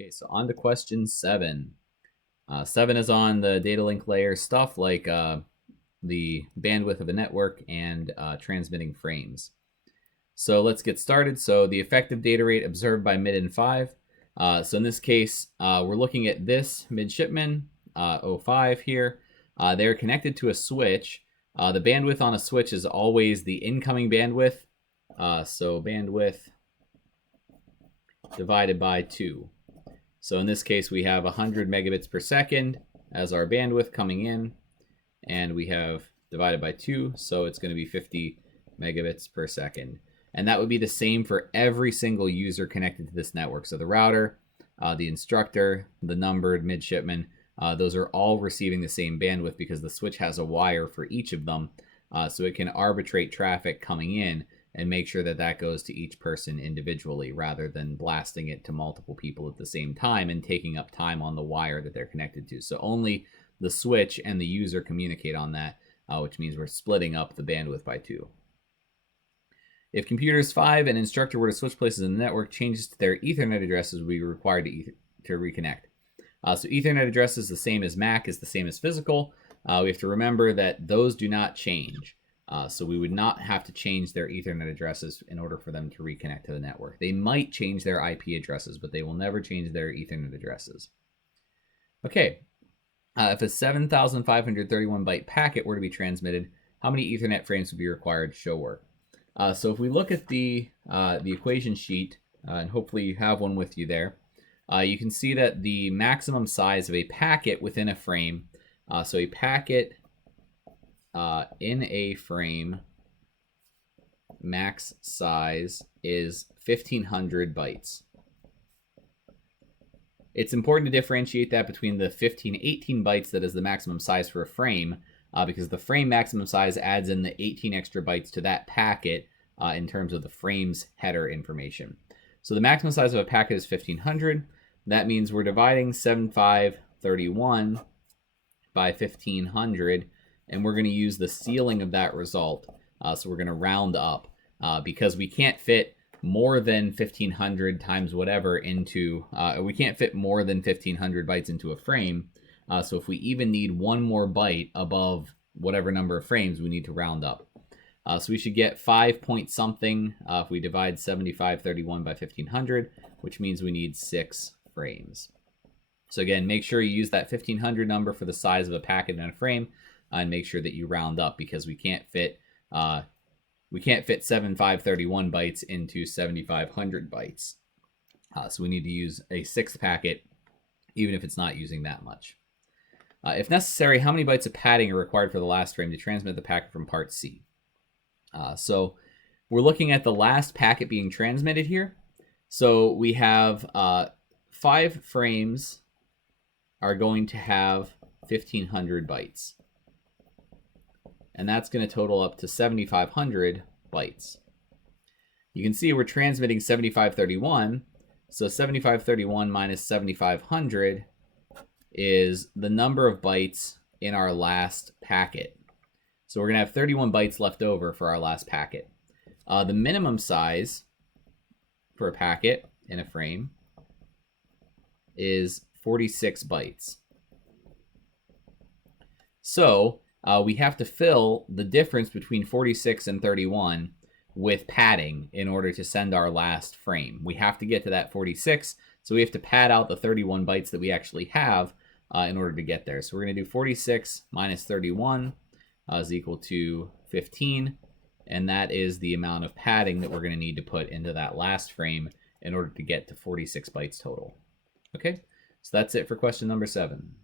Okay, so on to question 7. 7 is on the data link layer stuff like the bandwidth of a network and transmitting frames. So let's get started. So the effective data rate observed by mid and 5. So in this case, we're looking at this midshipman, 05 here. They're connected to a switch. The bandwidth on a switch is always the incoming bandwidth. So bandwidth divided by 2. So in this case, we have 100 megabits per second as our bandwidth coming in, and we have divided by 2, so it's going to be 50 megabits per second. And that would be the same for every single user connected to this network. So the router, the instructor, the numbered midshipman, those are all receiving the same bandwidth because the switch has a wire for each of them, so it can arbitrate traffic coming in and make sure that that goes to each person individually rather than blasting it to multiple people at the same time and taking up time on the wire that they're connected to. So only the switch and the user communicate on that, which means we're splitting up the bandwidth by 2. If computers 5 and instructor were to switch places in the network, changes to their Ethernet addresses would be required to reconnect. So Ethernet address is the same as MAC, is the same as physical. We have to remember that those do not change. So we would not have to change their Ethernet addresses in order for them to reconnect to the network. They might change their IP addresses, but they will never change their Ethernet addresses. Okay, if a 7,531 byte packet were to be transmitted, how many Ethernet frames would be required to show work? So if we look at the equation sheet, and hopefully you have one with you there, you can see that the maximum size of a packet within a frame, so a packet in a frame max size is 1500 bytes. It's important to differentiate that between the 1518 bytes that is the maximum size for a frame, because the frame maximum size adds in the 18 extra bytes to that packet in terms of the frame's header information. So the maximum size of a packet is 1500. That means we're dividing 7531 by 1500, and we're going to use the ceiling of that result. So we're going to round up because we can't fit more than 1500 times whatever into, we can't fit more than 1500 bytes into a frame. So if we even need one more byte above whatever number of frames, we need to round up. So we should get 5 point something if we divide 7531 by 1500, which means we need 6 frames. So again, make sure you use that 1500 number for the size of a packet in a frame, and make sure that you round up because we can't fit 7531 bytes into 7500 bytes. So we need to use a 6th packet, even if it's not using that much. If necessary, how many bytes of padding are required for the last frame to transmit the packet from part C? So we're looking at the last packet being transmitted here. So we have 5 frames are going to have 1500 bytes. And that's going to total up to 7500 bytes. You can see we're transmitting 7531. So 7531 minus 7500 is the number of bytes in our last packet. So we're going to have 31 bytes left over for our last packet. The minimum size for a packet in a frame is 46 bytes. So we have to fill the difference between 46 and 31 with padding in order to send our last frame. We have to get to that 46, so we have to pad out the 31 bytes that we actually have in order to get there. So we're going to do 46 minus 31 is equal to 15, and that is the amount of padding that we're going to need to put into that last frame in order to get to 46 bytes total. Okay, so that's it for question number 7.